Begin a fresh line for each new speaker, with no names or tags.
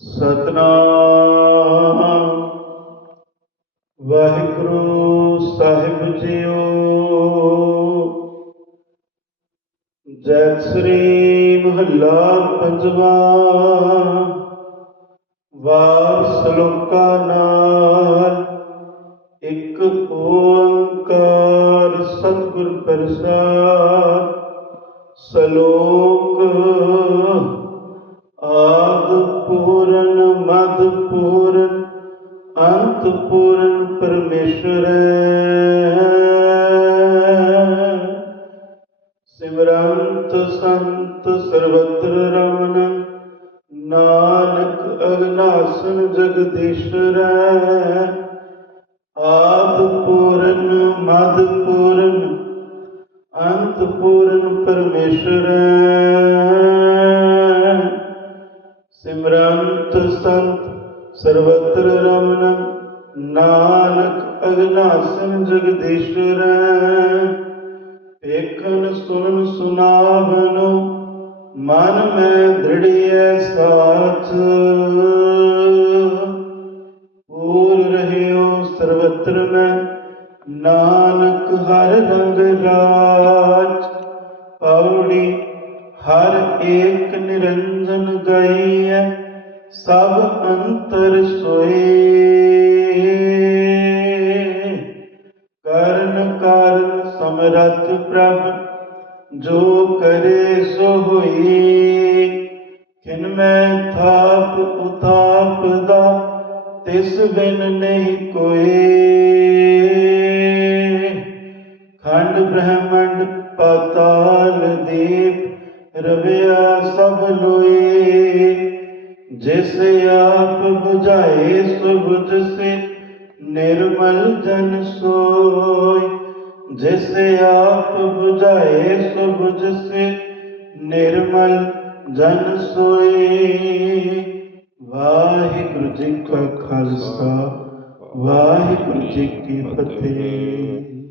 ਸਤਨਾਮ। ਵਾਹਿਗੁਰੂ ਸਾਹਿਬ JIO. ਜੈ ਸ੍ਰੀ ਮਹੱਲਾ ਪੰਜਵਾ। ਵਾਰ ਸ਼ਲੋਕਾ ਨਾਲ ਇੱਕ ਓੰਕਾਰ ਸਤਿਗੁਰ ਪ੍ਰਸਾਦ। ਸ਼ਲੋਕ ਪੂਰਨ ਪੂਰਨ ਅੰਤ ਪੂਰਨ ਪਰਮੇਸ਼ਰ ਸਿਮਰੰਤ ਸੰਤ ਸਰਵਤਰ ਰਮਨ, ਨਾਨਕ ਅਗਨਾਸਨ ਜਗਦੀਸ਼ਰ ਆਦ ਪੂਰਨ ਮਦ ਪੂਰਨ ਅੰਤ ਪੂਰਨ ਪਰਮੇਸ਼ਰ। ਸਿਮਰੰਤ ਸੰਤ ਸਰਵਤਰ ਰਮਨ, ਨਾਨਕ ਅਗਨਾਸਨ ਜਗਦੀਸ਼ਰ ਏਕਨ ਸੁਨ ਸੁਨਾਵਨ, ਮਨ ਮੈਂ ਦ੍ਰਿੜਿਐ ਸਾਚ। ਪੂਰ ਰਹਿਓ ਸਰਵਤਰ ਮੈਂ, ਨਾਨਕ ਹਰ ਰੰਗ ਰਾਜ। ਪੌੜੀ ਹਰ ਏਕ ਨਿਰੰਜਨ ਗਈਐ, ਸਭ ਅੰਤਰ ਸੋਏ। ਕਰਨ ਕਾਰਨ ਸਮਰੱਥ ਪ੍ਰਭ, ਜੋ ਕਰੇ ਸੋ ਹੋਈ। ਕਿਨ ਮੈਂ ਥਾਪ ਉਥਾਪ ਦਾ ਤਿਸ ਬਿਨ ਨਹੀਂ ਕੋਏ ਖੰਡ ਬ੍ਰਹਮੰਡ ਪਾਤਾਲ ਦੀਪ ਰਵਿਆ ਸਭ ਲੋਏ, ਜਿਸ ਆਪ ਬੁਝਾਏ ਸੁਭ ਸੇ ਨਿਰਮਲ ਜਨ ਸੋਈ ਜਿਸ ਆਪ ਬੁਝਾਏ ਸੁਭ ਸੇ ਨਿਰਮਲ ਜਨ ਸੋਈ ਵਾਹਿਗੁਰੂ ਜੀ ਕਾ ਖਾਲਸਾ, ਵਾਹਿਗੁਰੂ ਜੀ ਕੀ ਫਤਿਹ।